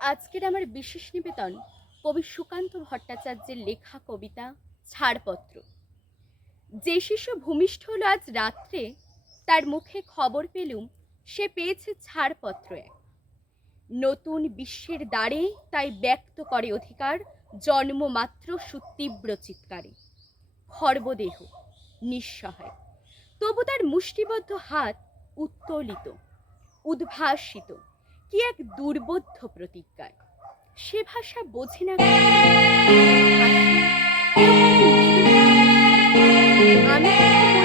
আজকের আমার বিশেষ নিবেদন কবি সুকান্ত ভট্টাচার্যের লেখা কবিতা ছাড়পত্র। যে শিশু ভূমিষ্ঠ হলো আজ রাত্রে, তার মুখে খবর পেলুম সে পেয়েছে ছাড়পত্র এক। নতুন বিশ্বের দ্বারে তাই ব্যক্ত করে অধিকার, জন্মমাত্র সুতীব্র চিৎকারে। খর্বদেহ নিঃসহায়, তবু তার মুষ্টিবদ্ধ হাত উত্তোলিত, উদ্ভাসিত কি এক দুর্বোধ্য প্রতিজ্ঞায়। সে ভাষা বোঝে না কেউ, কেউ হাসে, কেউ বলে নিবেদন। আমি তাকে